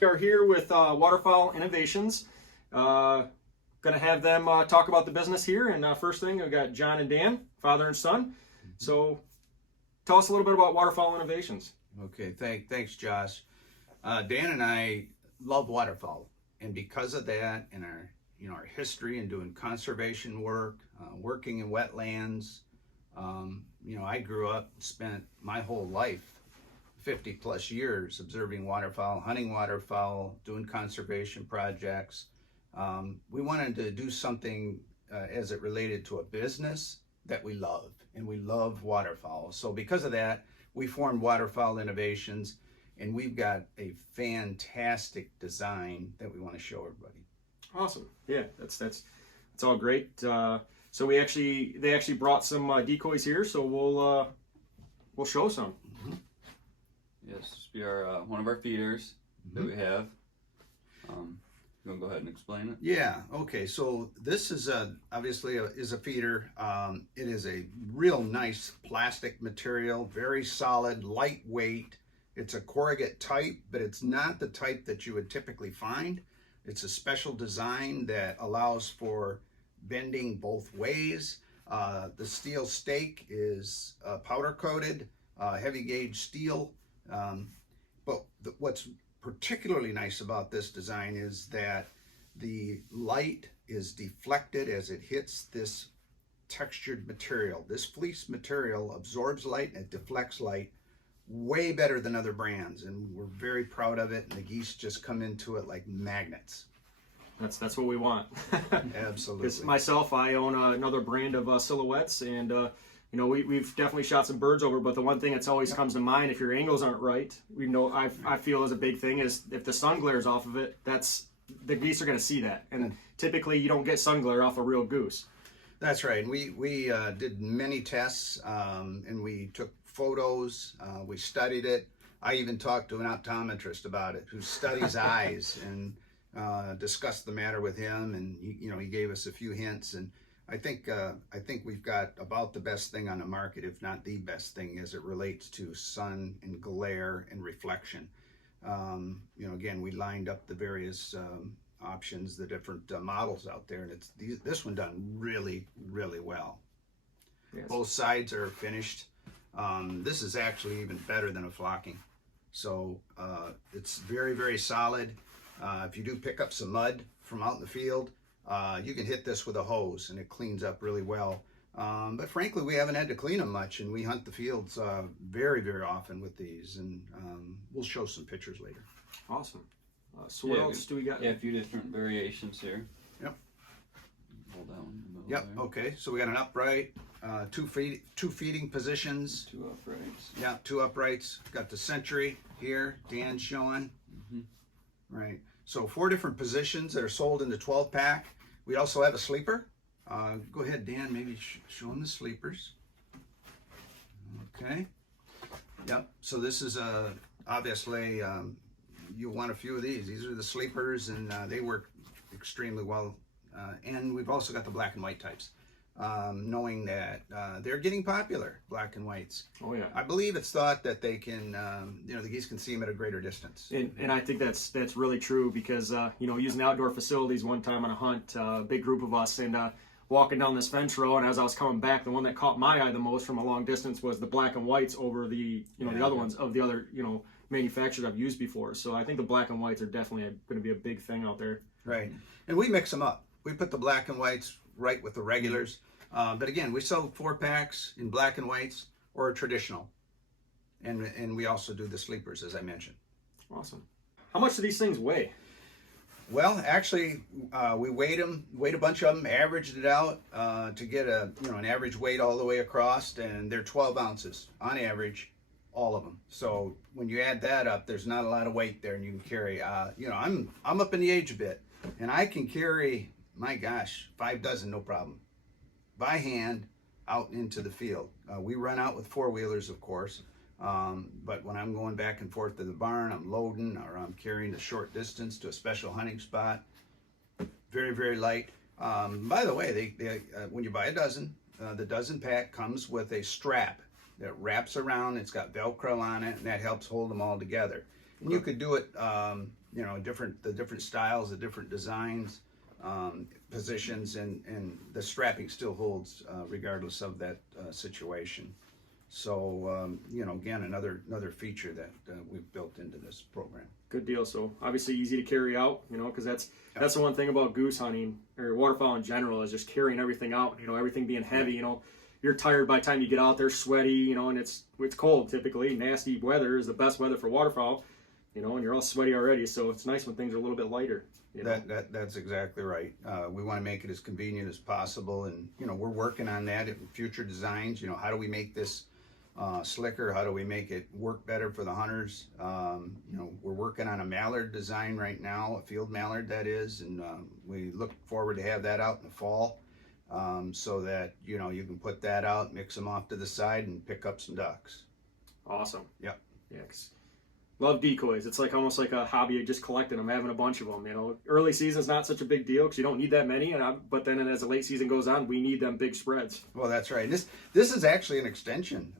We are here with Waterfowl Innovations. Going to have them talk about the business here. And first thing, we've got John and Dan, father and son. So tell us a little bit about Waterfowl Innovations. Okay, thanks, Josh. Dan and I love waterfowl, and because of that, and our history in doing conservation work, working in wetlands, I grew up, spent my whole life, 50 plus years, observing waterfowl, hunting waterfowl, doing conservation projects. We wanted to do something as it related to a business that we love, and we love waterfowl. So because of that, we formed Waterfowl Innovations, and we've got a fantastic design that we want to show everybody. Awesome. Yeah, that's all great. So they actually brought some decoys here, so we'll show some. Mm-hmm. Yes, this will be our one of our feeders that we have. You want to go ahead and explain it? Yeah. Okay. So this is obviously is a feeder. It is a real nice plastic material, very solid, lightweight. It's a corrugate type, but it's not the type that you would typically find. It's a special design that allows for bending both ways. The steel stake is powder coated, heavy gauge steel. But what's particularly nice about this design is that the light is deflected as it hits this textured material. This fleece material absorbs light and it deflects light way better than other brands, and we're very proud of it, and the geese just come into it like magnets. That's what we want. Absolutely. Because myself, I own another brand of silhouettes, and we've definitely shot some birds over, but the one thing that's always comes to mind, if your angles aren't right, I feel is a big thing, is if the sun glares off of it, the geese are going to see that. And typically you don't get sun glare off a real goose. That's right. We did many tests, and we took photos, we studied it. I even talked to an optometrist about it, who studies eyes, and discussed the matter with him, and he gave us a few hints, and I think we've got about the best thing on the market, if not the best thing, as it relates to sun and glare and reflection. Again, we lined up the various options, the different models out there, and it's this one done really, really well. Yes. Both sides are finished. This is actually even better than a flocking. So it's very, very solid. If you do pick up some mud from out in the field, you can hit this with a hose and it cleans up really well. But frankly, we haven't had to clean them much, and we hunt the fields very, very often with these, and we'll show some pictures later. Awesome. So what else do we got? Yeah, a few different variations here. Yep. Hold that one in the middle. Yep. There. Okay. So we got an upright, two feeding positions. Two uprights. Yeah, two uprights. Got the Century here. Dan's showing. Mm-hmm. Right. So 4 different positions that are sold in the 12-pack. We also have a sleeper. Go ahead, Dan. Maybe show them the sleepers. Okay. Yep. So this is obviously you'll want a few of these. These are the sleepers, and they work extremely well. And we've also got the black and white types, knowing that they're getting popular, black and whites. Oh yeah. I believe it's thought that they can, the geese can see them at a greater distance. And I think that's really true, because using outdoor facilities one time on a hunt, a big group of us, and walking down this fence row, and as I was coming back, the one that caught my eye the most from a long distance was the black and whites over the the other ones of the other manufacturers I've used before. So I think the black and whites are definitely going to be a big thing out there. Right, and we mix them up. We put the black and whites right with the regulars, but again, we sell 4-packs in black and whites or traditional, and we also do the sleepers, as I mentioned. Awesome. How much do these things weigh? Well, actually, we weighed a bunch of them, averaged it out to get an average weight all the way across, and they're 12 ounces on average, all of them. So when you add that up, there's not a lot of weight there, and you can carry. I'm up in the age a bit, and I can carry, my gosh, 5 dozen, no problem, by hand out into the field. We run out with 4-wheelers, of course. But when I'm going back and forth to the barn, I'm loading, or I'm carrying a short distance to a special hunting spot. Very, very light. By the way, when you buy a dozen, the dozen pack comes with a strap that wraps around. It's got Velcro on it, and that helps hold them all together. And you could do it you know, the different styles, the different designs, positions, and the strapping still holds regardless of that situation. So, you know, again, another feature that we've built into this program. Good deal. So obviously easy to carry out, you know, because that's the one thing about goose hunting or waterfowl in general is just carrying everything out. You know, everything being heavy. You know, you're tired by the time you get out there, sweaty. You know, and it's cold typically. Nasty weather is the best weather for waterfowl. You know, and you're all sweaty already. So it's nice when things are a little bit lighter. You know? That's exactly right. We want to make it as convenient as possible, and you know, we're working on that in future designs. You know, how do we make this slicker? How do we make it work better for the hunters? You know, we're working on a mallard design right now, a field mallard that is, and we look forward to have that out in the fall, so that, you know, you can put that out, mix them off to the side, and pick up some ducks. Awesome. Yep. Yeah. Love decoys. It's like almost like a hobby, just collecting them, having a bunch of them. You know, early season's not such a big deal because you don't need that many, but then as the late season goes on, we need them big spreads. Well, that's right. This is actually an extension.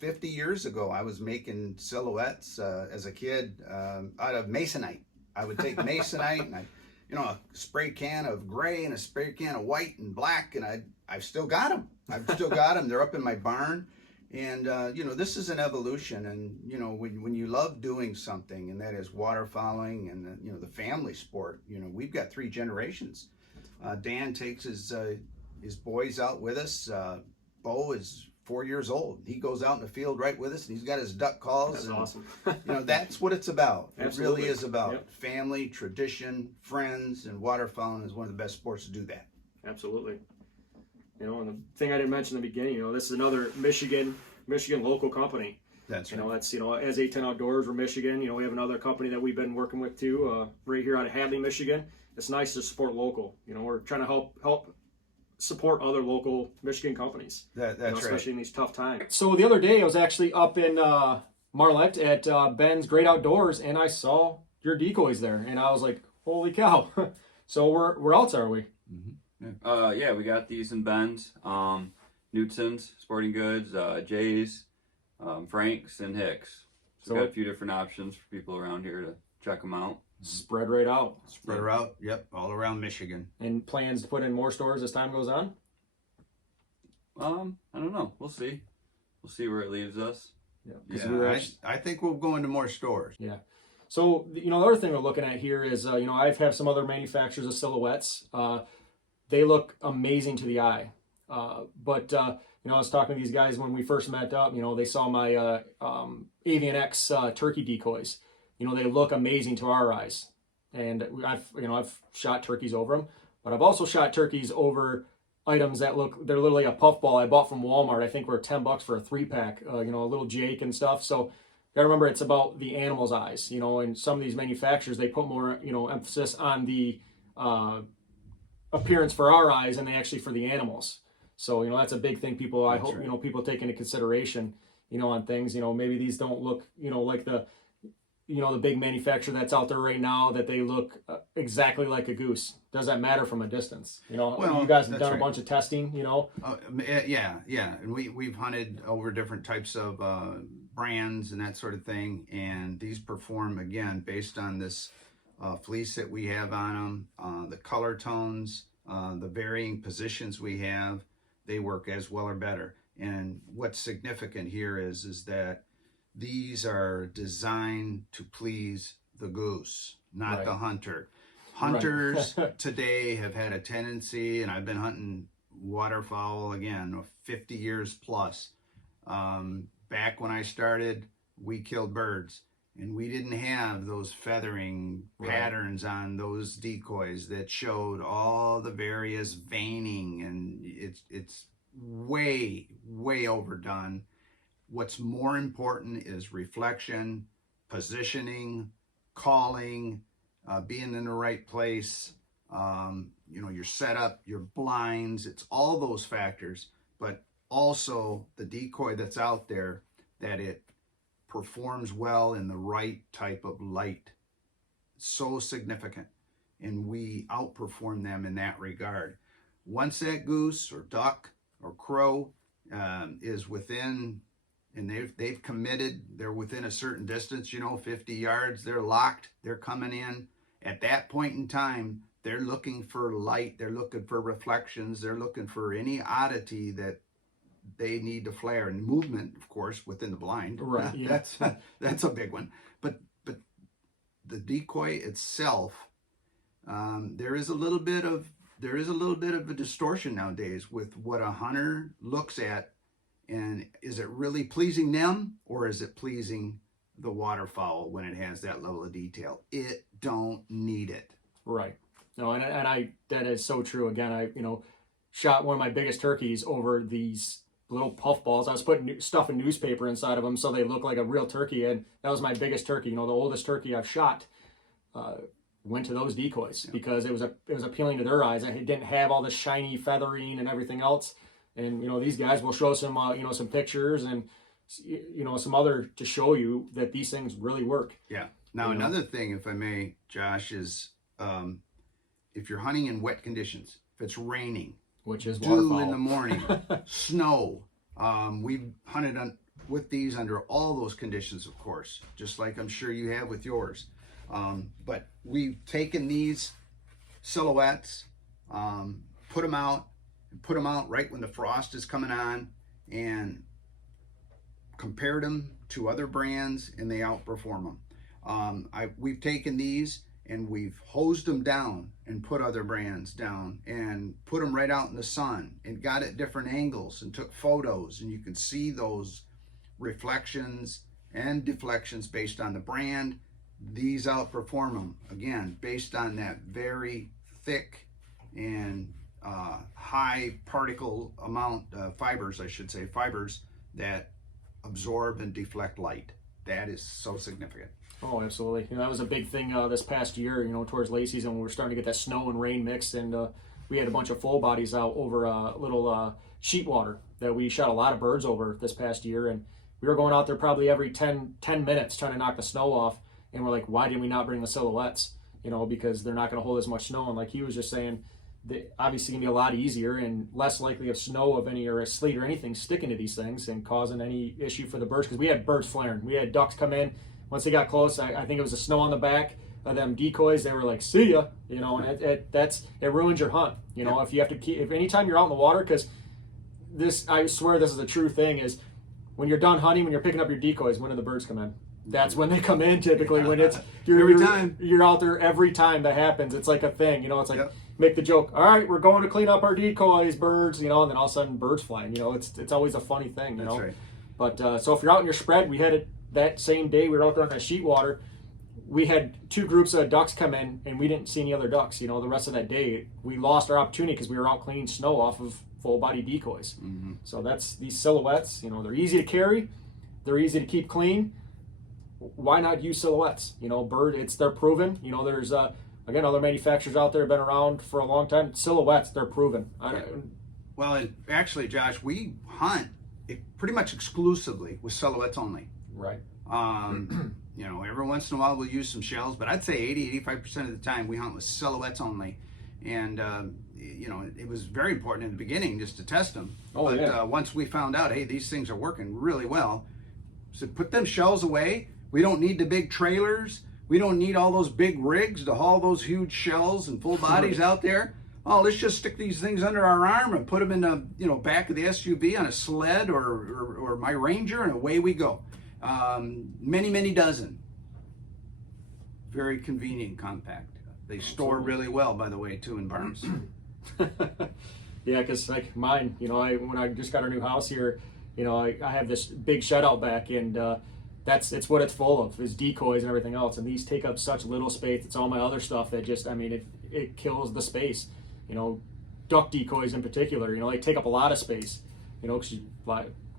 50 years ago, I was making silhouettes as a kid out of masonite. I would take masonite and a spray can of gray and a spray can of white and black, and I've still got them. They're up in my barn. And, you know, this is an evolution, and, you know, when you love doing something, and that is waterfowling and, you know, the family sport, you know, we've got 3 generations. Dan takes his boys out with us. Bo is 4 years old. He goes out in the field right with us, and he's got his duck calls. That's awesome. You know, that's what it's about. Absolutely. It really is about family, tradition, friends, and waterfowling is one of the best sports to do that. Absolutely. You know, and the thing I didn't mention in the beginning, you know, this is another Michigan local company. That's right. You know, that's, you know, as 810 Outdoors, we're Michigan. You know, we have another company that we've been working with too, right here out of Hadley, Michigan. It's nice to support local. You know, we're trying to help support other local Michigan companies. That's you know, right. Especially in these tough times. So the other day, I was actually up in Marlette at Ben's Great Outdoors, and I saw your decoys there, and I was like, holy cow. So where else are we? Mm-hmm. Yeah, we got these in Ben's, Newton's, Sporting Goods, Jay's, Frank's, and Hicks. So we got a few different options for people around here to check them out. Spread right out. Spread her out. Yep, all around Michigan. And plans to put in more stores as time goes on? I don't know. We'll see. We'll see where it leaves us. Yeah, I think we'll go into more stores. Yeah. So, you know, the other thing we're looking at here is, you know, I've had some other manufacturers of silhouettes. They look amazing to the eye. But you know, I was talking to these guys when we first met up. You know, they saw my Avian X turkey decoys. You know, they look amazing to our eyes. And I've shot turkeys over them. But I've also shot turkeys over items that they're literally a puffball I bought from Walmart. I think were $10 for a 3-pack. You know, a little Jake and stuff. So you gotta remember, it's about the animal's eyes. You know, and some of these manufacturers, they put more, you know, emphasis on the appearance for our eyes and actually for the animals. So, you know, that's a big thing people, I hope, you know, people take into consideration, you know, on things. You know, maybe these don't look, you know, like the big manufacturer that's out there right now, that they look exactly like a goose. Does that matter from a distance? You know, well, you guys have done a bunch of testing, you know? Yeah. And we've hunted over different types of brands and that sort of thing. And these perform, again, based on this fleece that we have on them, the color tones, the varying positions we have, they work as well or better. And what's significant here is that these are designed to please the goose, not the hunter. Hunters today have had a tendency, and I've been hunting waterfowl again 50 years plus. Back when I started, we killed birds, and we didn't have those feathering patterns on those decoys that showed all the various veining, and it's way overdone. What's more important is reflection, positioning, calling, being in the right place, you know, your setup, your blinds, it's all those factors, but also the decoy that's out there, that it performs well in the right type of light. So significant, and we outperform them in that regard. Once that goose or duck or crow is within and they've committed. They're within a certain distance, 50 yards. They're locked. They're coming in. At that point in time, they're looking for light. They're looking for reflections. They're looking for any oddity that they need to flare, and movement, of course, within the blind. Right. Yeah. That's a big one. But the decoy itself, there is a little bit of a distortion nowadays with what a hunter looks at, and is it really pleasing them, or is it pleasing the waterfowl when it has that level of detail? It don't need it. Right. No, and I that is so true. Again, I shot one of my biggest turkeys over these little puff balls. I was putting stuff in newspaper inside of them so they look like a real turkey, and that was my biggest turkey. The oldest turkey I've shot went to those decoys because it was appealing to their eyes. It didn't have all the shiny feathering and everything else. And these guys will show some some pictures and some other to show you that these things really work. Yeah. Now another thing, if I may, Josh, is if you're hunting in wet conditions, if it's raining, which is dew waterfowl in the morning, snow. We've hunted with these under all those conditions, of course, just like I'm sure you have with yours. But we've taken these silhouettes, put them out right when the frost is coming on, and compared them to other brands, and they outperform them. We've taken these and we've hosed them down and put other brands down and put them right out in the sun and got at different angles and took photos, and you can see those reflections and deflections based on the brand. These outperform them, again, based on that very thick and high particle amount, fibers that absorb and deflect light. That is so significant. Oh, absolutely. That was a big thing this past year, towards late season when we were starting to get that snow and rain mixed, and we had a bunch of full bodies out over a little sheet water that we shot a lot of birds over this past year, and we were going out there probably every 10 minutes trying to knock the snow off, and we're like, why didn't we not bring the silhouettes? Because they're not going to hold as much snow, and like he was just saying, they obviously going to be a lot easier and less likely of snow of any or a sleet or anything sticking to these things and causing any issue for the birds, because we had birds flaring. We had ducks come in. Once they got close, I think it was the snow on the back of them decoys. They were like, "See ya," and it ruins your hunt. If you have to if anytime you're out in the water, because this, I swear this is a true thing, is when you're done hunting, when you're picking up your decoys, when do the birds come in? That's when they come in typically. When it's you're out there every time that happens. It's like a thing. It's like make the joke. All right, we're going to clean up our decoys, birds. And then all of a sudden birds flying. It's always a funny thing. That's right. But so if you're out in your spread, we had it. That same day we were out there on that sheet water, we had two groups of ducks come in, and we didn't see any other ducks. The rest of that day we lost our opportunity because we were out cleaning snow off of full body decoys. Mm-hmm. So that's these silhouettes. They're easy to carry, they're easy to keep clean. Why not use silhouettes? They're proven. There's again other manufacturers out there have been around for a long time. Silhouettes, they're proven. Well, and actually, Josh, we hunt pretty much exclusively with silhouettes only. Right. Every once in a while we'll use some shells, but I'd say 80-85% of the time we hunt with silhouettes only. And it was very important in the beginning just to test them. Once we found out, hey, these things are working really well, so put them shells away. We don't need the big trailers. We don't need all those big rigs to haul those huge shells and full bodies out there. Oh, let's just stick these things under our arm and put them in the back of the SUV on a sled or my Ranger, and away we go. Many dozen. Very convenient, compact. They store really well, by the way, too, in barns. Yeah, because like mine, when I just got our new house here, I have this big shed out back, and it's what it's full of is decoys and everything else, and these take up such little space. It's all my other stuff that just, it kills the space. Duck decoys in particular, they take up a lot of space, because you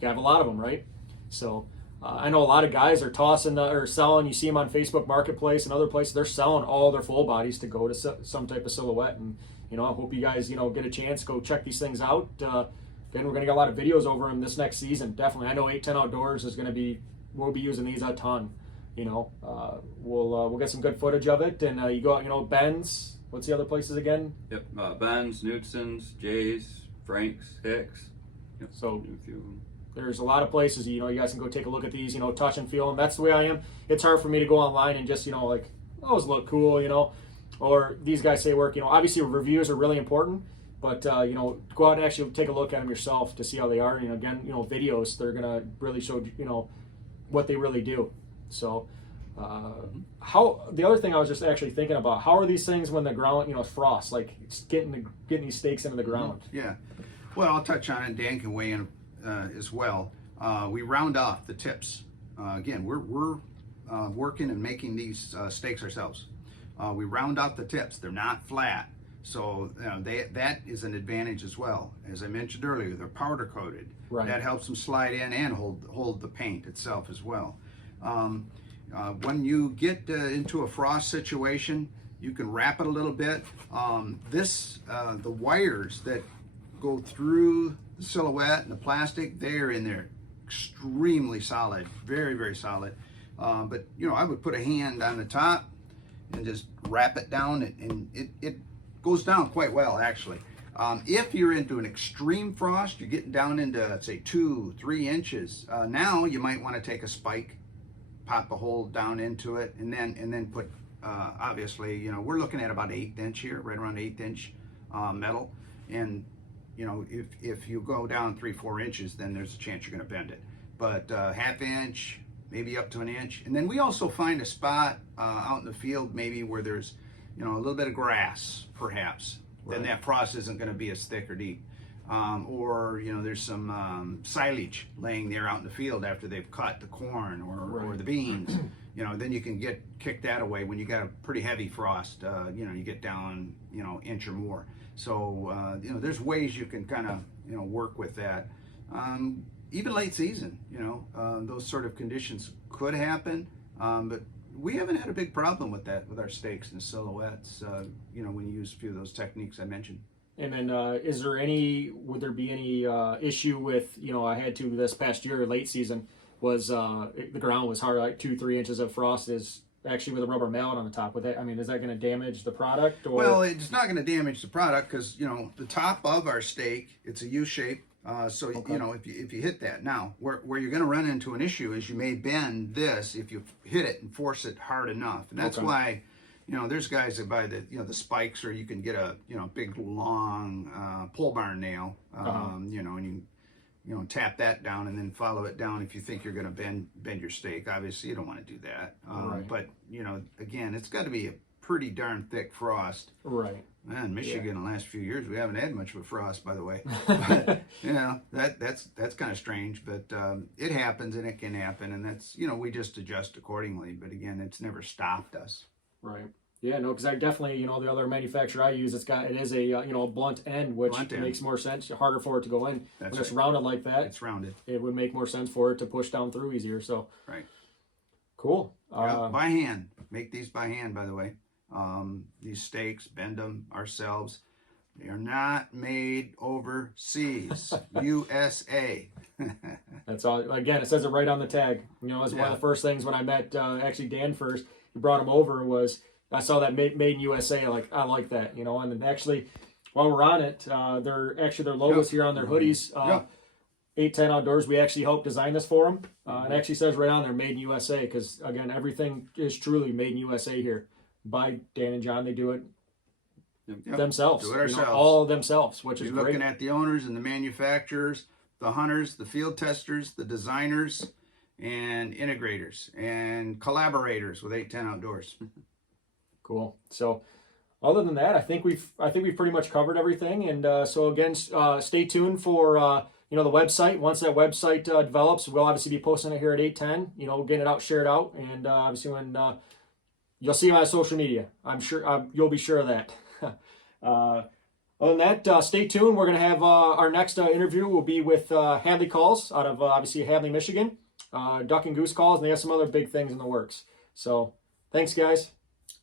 have a lot of them, right? So I know a lot of guys are tossing or selling. You see them on Facebook Marketplace and other places. They're selling all their full bodies to go to some type of silhouette. And I hope you guys get a chance, go check these things out. Then we're gonna get a lot of videos over them this next season. Definitely, I know 810 Outdoors is gonna be. We'll be using these a ton. We'll get some good footage of it. And you go out, Ben's. What's the other places again? Yep, Ben's, Knudsen's, Jay's, Frank's, Hicks. Yep. So There's a lot of places, you guys can go take a look at these, touch and feel them. That's the way I am. It's hard for me to go online and just, like, those look cool, or these guys say work. Obviously reviews are really important, but, go out and actually take a look at them yourself to see how they are. And, again, videos, they're going to really show, what they really do. So, how the other thing I was just actually thinking about, how are these things when the ground, frost, like getting these steaks into the ground? Yeah. Well, I'll touch on it. Dan can weigh in as well. We round off the tips. Again, we're working and making these steaks ourselves. We round out the tips. They're not flat. So that is an advantage as well. As I mentioned earlier, they're powder coated. Right. That helps them slide in and hold the paint itself as well. When you get into a frost situation, you can wrap it a little bit. The wires that go through the silhouette and the plastic, they're in there extremely solid, very, very solid. But I would put a hand on the top and just wrap it down, and it goes down quite well, actually. If you're into an extreme frost, you're getting down into, say, 2-3 inches. Now you might want to take a spike, pop a hole down into it, and then put, obviously, we're looking at about 1/8 inch here, right around 1/8 inch metal. And if you go down 3-4 inches, then there's a chance you're going to bend it. But 1/2 inch, maybe up to 1 inch. And then we also find a spot out in the field, maybe where there's a little bit of grass, perhaps. Right. Then that frost isn't going to be as thick or deep. Or there's some silage laying there out in the field after they've cut the corn or the beans. Then you can kick that away when you got a pretty heavy frost. You get down inch or more. So there's ways you can kind of work with that. Even late season, those sort of conditions could happen, but we haven't had a big problem with that with our steaks and silhouettes. When you use a few of those techniques I mentioned. And then, would there be any issue with, I had to this past year, late season, was the ground was hard, like 2-3 inches of frost is actually with a rubber mallet on the top. With that, is that going to damage the product? Or? Well, it's not going to damage the product because, the top of our steak, it's a U shape. So, okay. If you hit that. Now, where you're going to run into an issue is you may bend this if you hit it and force it hard enough. And that's why, there's guys that buy the spikes, or you can get a, big, long pole barn nail, and you tap that down and then follow it down if you think you're going to bend your steak. Obviously, you don't want to do that. Right. But, again, it's got to be a pretty darn thick frost. Right. Man, Michigan in the last few years, we haven't had much of a frost, by the way. But, that's kind of strange, but it happens and it can happen, and that's, we just adjust accordingly. But again, it's never stopped us. Right. Yeah, no, because I definitely, the other manufacturer I use, it is a blunt end, which makes more sense, harder for it to go in. That's when it's rounded like that, it's rounded. It would make more sense for it to push down through easier. So, right. Cool. By hand. Make these by hand, by the way. These steaks, bend them ourselves. They are not made overseas. USA. That's all. Again, it says it right on the tag. It's one of the first things when I met actually Dan first. He brought him over was I saw that made in USA. I like that. And then actually while we're on it, their logos here on their hoodies. 810 Outdoors. We actually helped design this for them. It actually says right on there, made in USA. Because again, everything is truly made in USA here. By Dan and John, they do it themselves. Do it ourselves. All themselves, which is You're great. looking at the owners and the manufacturers, the hunters, the field testers, the designers, and integrators, and collaborators with 810 Outdoors. Cool. So, other than that, I think we've pretty much covered everything. And so again, stay tuned for the website. Once that website develops, we'll obviously be posting it here at 810. Getting it out, share it out, and obviously when you'll see them on social media. I'm sure you'll be sure of that. Other than that, stay tuned. We're going to have our next interview will be with Hadley Calls out of obviously Hadley, Michigan. Duck and Goose Calls, and they have some other big things in the works. So, thanks, guys.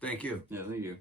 Thank you. Yeah, thank you.